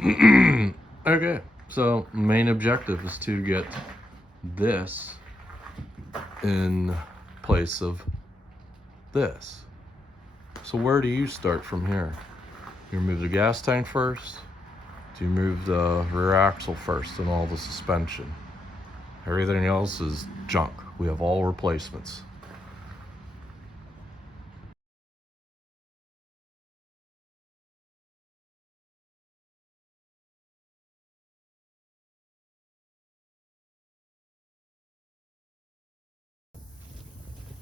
Okay, so main objective is to get this in place of this. So where do you start from here? You remove the gas tank first? Do you move the rear axle first and all the suspension? Everything else is junk. We have all replacements.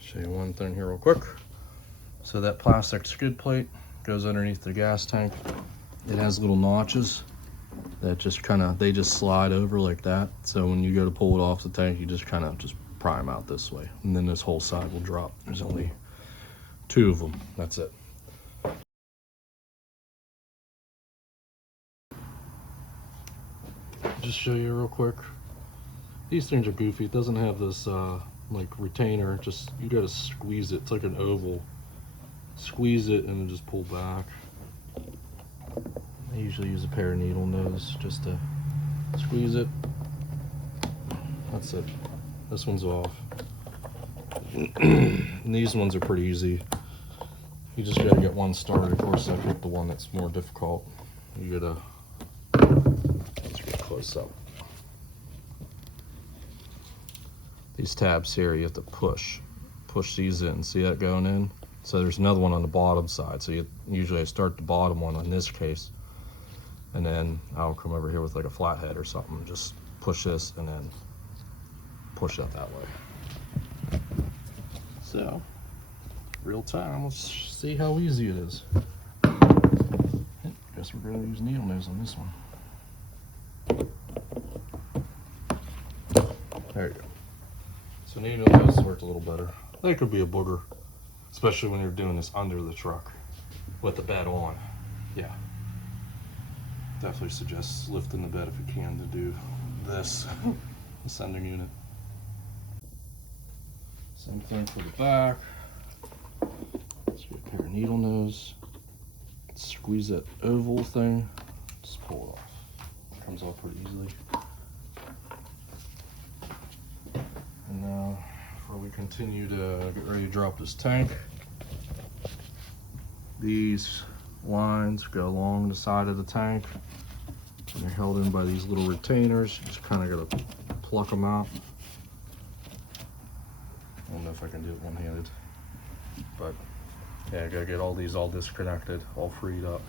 Show you one thing here real quick. So that plastic skid plate goes underneath the gas tank. It has little notches that just they just slide over like that. So when you go to pull it off the tank, you just just pry them out this way. And then this whole side will drop. There's only 2 of them. That's it. Just show you real quick. These things are goofy. It doesn't have this like retainer. Just, you gotta squeeze it. It's like an oval. Squeeze it and then just pull back. I usually use a pair of needle nose just to squeeze it. That's it. This one's off. And these ones are pretty easy. You just gotta get one started. Of course, I picked the one that's more difficult. You gotta, let's get close up. These tabs here, you have to push these in. See that going in? So there's another one on the bottom side. So usually I start the bottom one in this case, and then I'll come over here with like a flathead or something. Just push this and then push that way. So, real time, let's see how easy it is. Guess we're gonna use needle nose on this one. There you go. So needle nose worked a little better. That could be a booger, especially when you're doing this under the truck with the bed on. Yeah. Definitely suggest lifting the bed if you can to do this ascending unit. Same thing for the back. Let's get a pair of needle nose. Squeeze that oval thing. Just pull it off. It comes off pretty easily. And now, before we continue to get ready to drop this tank, these lines go along the side of the tank. And they're held in by these little retainers. You just kind of gotta pluck them out. I don't know if I can do it one-handed, but yeah, I gotta get all these all disconnected, all freed up.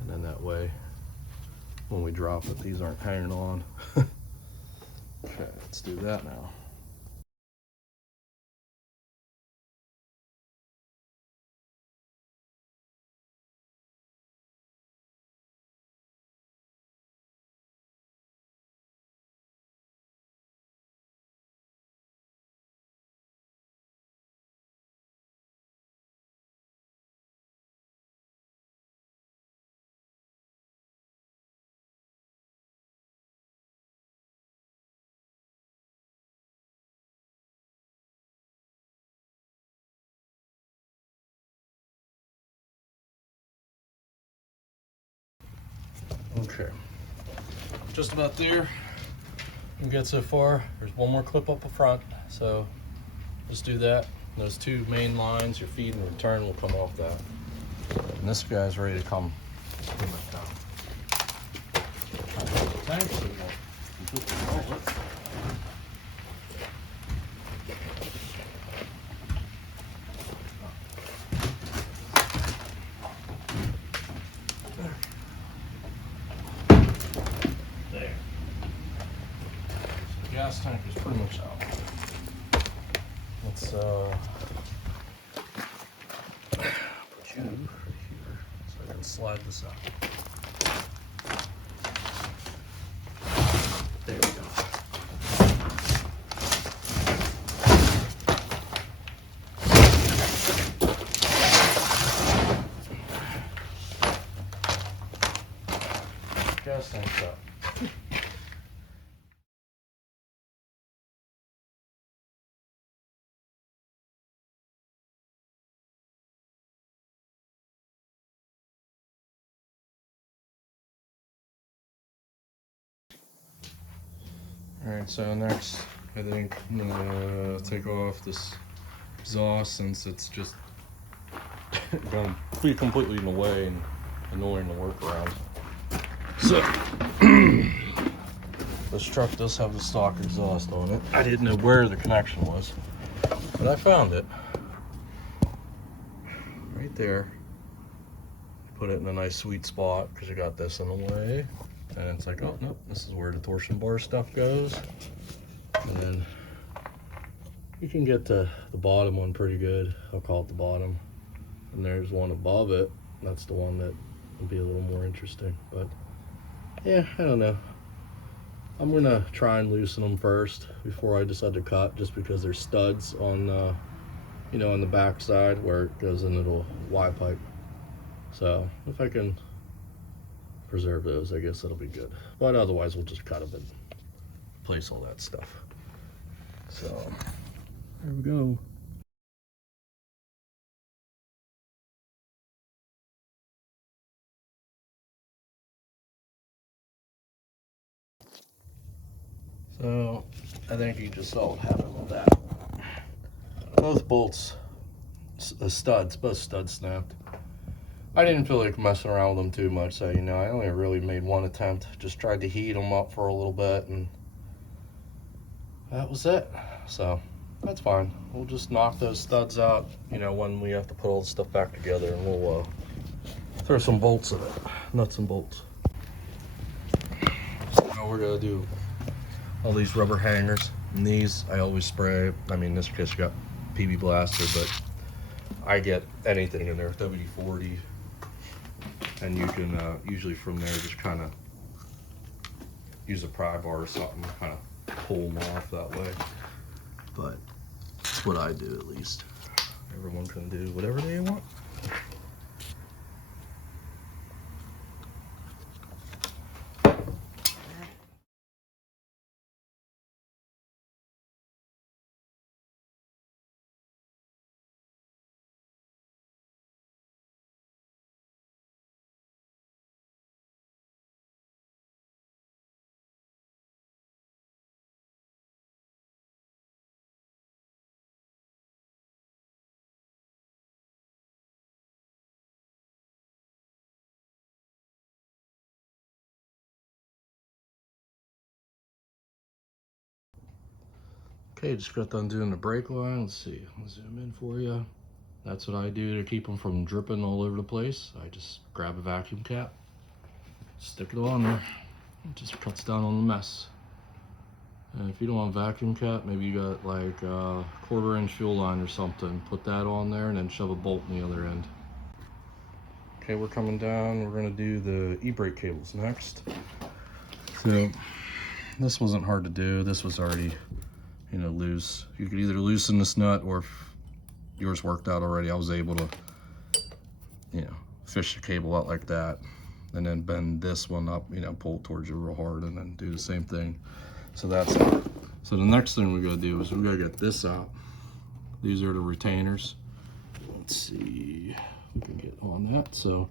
And then that way, when we drop it, these aren't hanging on. Okay, let's do that now. Okay, just about there. You can get so far. There's one more clip up the front, so just do that. Those 2 main lines, your feed and return, will come off that. And this guy's ready to come back down. Tank, so we won't completely roll it. There. So the gas tank is pretty much out. Let's put you right here so I can slide this out. There we go. Gas tank's up. Alright, so next I think I'm gonna take off this exhaust since it's just going to be completely in the way and annoying to work around. So this truck does have the stock exhaust on it. I didn't know where the connection was, but I found it right there. Put it in a nice sweet spot because you got this in the way, and it's like, oh no, this is where the torsion bar stuff goes. And then you can get to the bottom one pretty good. I'll call it the bottom. And there's one above it. That's the one that will be a little more interesting. But yeah, I don't know. I'm gonna try and loosen them first before I decide to cut, just because there's studs on, you know, on the back side where it goes into the Y pipe. So if I can preserve those, I guess that'll be good. But otherwise, we'll just cut them and replace all that stuff. So there we go. So I think you just saw what happened with that. Both bolts, studs, both studs snapped. I didn't feel like messing around with them too much, so you know, I only really made one attempt. Just tried to heat them up for a little bit, and that was it. So that's fine. We'll just knock those studs out, you know, when we have to put all the stuff back together, and we'll throw some bolts in it, nuts and bolts. Now we're gonna do all these rubber hangers, and these I always spray. I mean, in this case you got PB Blaster, but I get anything in there, WD-40, and you can usually from there just kind of use a pry bar or something, kind of pull them off that way. But that's what I do, at least. Everyone can do whatever they want. Okay, just got done doing the brake line. Let's see, I'll zoom in for you. That's what I do to keep them from dripping all over the place. I just grab a vacuum cap, stick it on there. It just cuts down on the mess. And if you don't want a vacuum cap, maybe you got like a 1/4 inch fuel line or something, put that on there and then shove a bolt in the other end. Okay, we're coming down. We're gonna do the e-brake cables next. So this wasn't hard to do. This was already, you know, loose. You could either loosen this nut, or if yours worked out already, I was able to, you know, fish the cable out like that, and then bend this one up, you know, pull it towards you real hard, and then do the same thing. So that's it. So the next thing we gotta do is we gotta get this out. These are the retainers. Let's see if we can get on that. So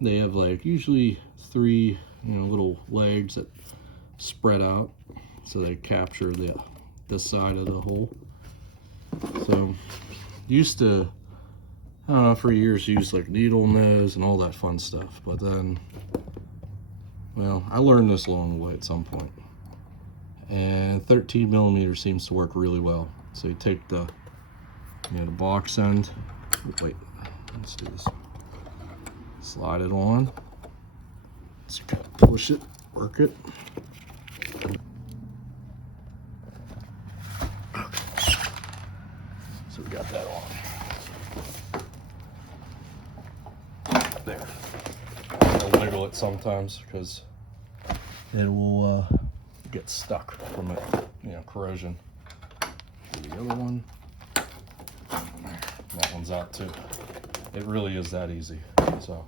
they have like usually 3, you know, little legs that spread out, so they capture this side of the hole. So used to, I don't know, for years use like needle nose and all that fun stuff, but then, well, I learned this along the way at some point, and 13mm seems to work really well. So you take the, you know, the box end, wait, let's do this, slide it on, just kind of push it, work it. Okay. So we got that on. There. I'll wiggle it sometimes because it will get stuck from it, you know, corrosion. Do the other one. That one's out too. It really is that easy. So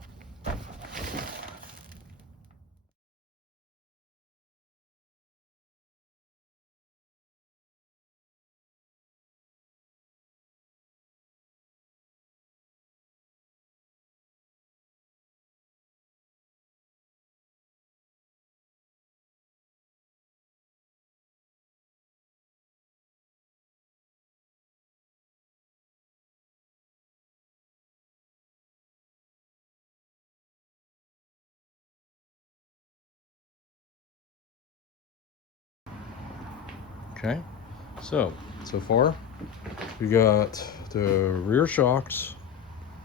Okay, so far we got the rear shocks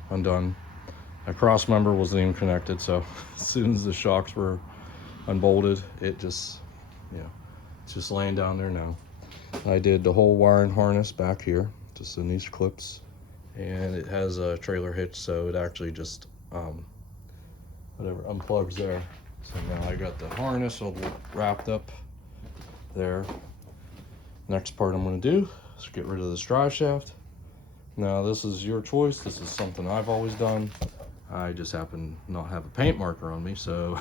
undone. My cross member wasn't even connected, so as soon as the shocks were unbolted, it just, it's just laying down there now. I did the whole wiring harness back here, just in these clips, and it has a trailer hitch, so it actually just whatever unplugs there. So now I got the harness all wrapped up there. Next part I'm going to do is get rid of this drive shaft. Now this is your choice. This is something I've always done. I just happen to not have a paint marker on me, so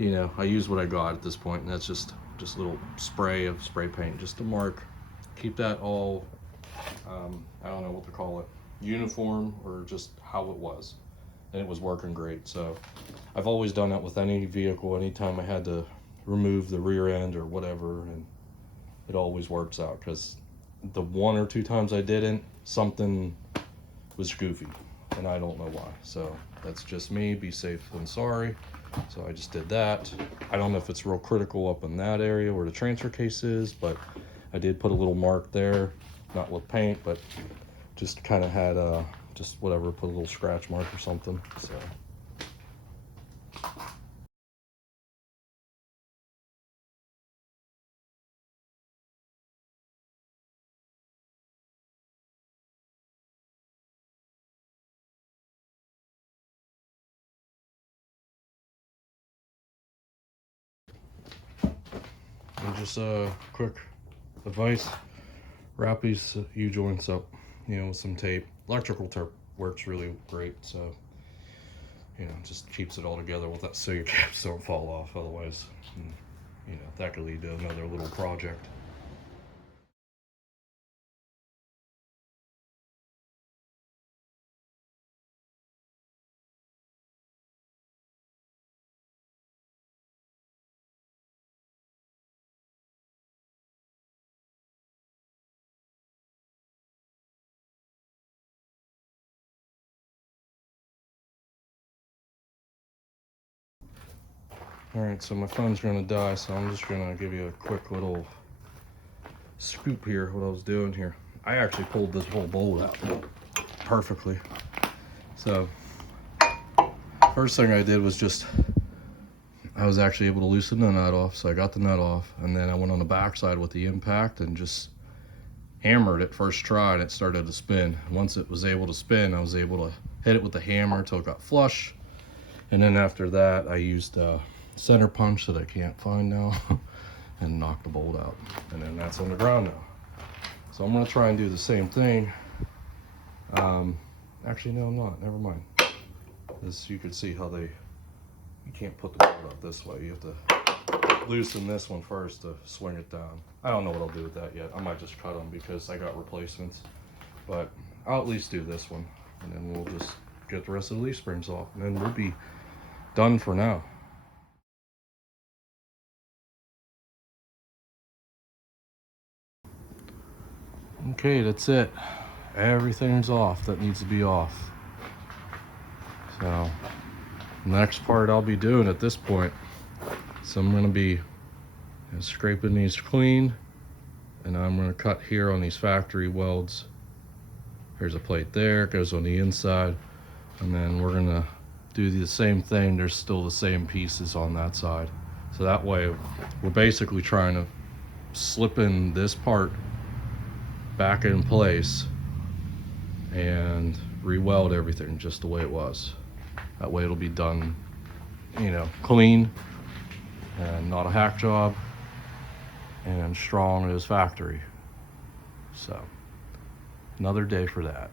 I use what I got at this point, and that's just a little spray of spray paint just to mark, keep that all I don't know what to call it, uniform, or just how it was. And it was working great. So I've always done that with any vehicle. Anytime I had to remove the rear end or whatever, and it always works out, because the 1 or 2 times I didn't, something was goofy and I don't know why. So that's just me, be safe than sorry. So I just did that. I don't know if it's real critical up in that area where the transfer case is, but I did put a little mark there, not with paint, but just kind of had just whatever, put a little scratch mark or something. So and just quick advice, wrap these U-joints up, with some tape. Electrical tape works really great, so just keeps it all together with that, so your caps don't fall off. Otherwise, that could lead to another little project. Alright, so my phone's gonna die, so I'm just gonna give you a quick little scoop here, what I was doing here. I actually pulled this whole bolt out perfectly. So first thing I did was I was actually able to loosen the nut off, so I got the nut off, and then I went on the backside with the impact and just hammered it first try, and it started to spin. Once it was able to spin, I was able to hit it with the hammer until it got flush, and then after that I used a center punch that I can't find now and knocked the bolt out, and then that's on the ground now. So I'm going to try and do the same thing. Actually, no, I'm not. Never mind. As you can see how you can't put the bolt out this way. You have to loosen this one first to swing it down. I don't know what I'll do with that yet. I might just cut them because I got replacements. But I'll at least do this one, and then we'll just get the rest of the leaf springs off, and then we'll be done for now. Okay, that's it. Everything's off that needs to be off. So next part I'll be doing at this point, so I'm going to be scraping these clean, and I'm going to cut here on these factory welds. There's a plate there, it goes on the inside, and then we're going to do the same thing. There's still the same pieces on that side, so that way we're basically trying to slip in this part back in place and re-weld everything just the way it was. That way it'll be done, clean and not a hack job, and strong as factory. So another day for that.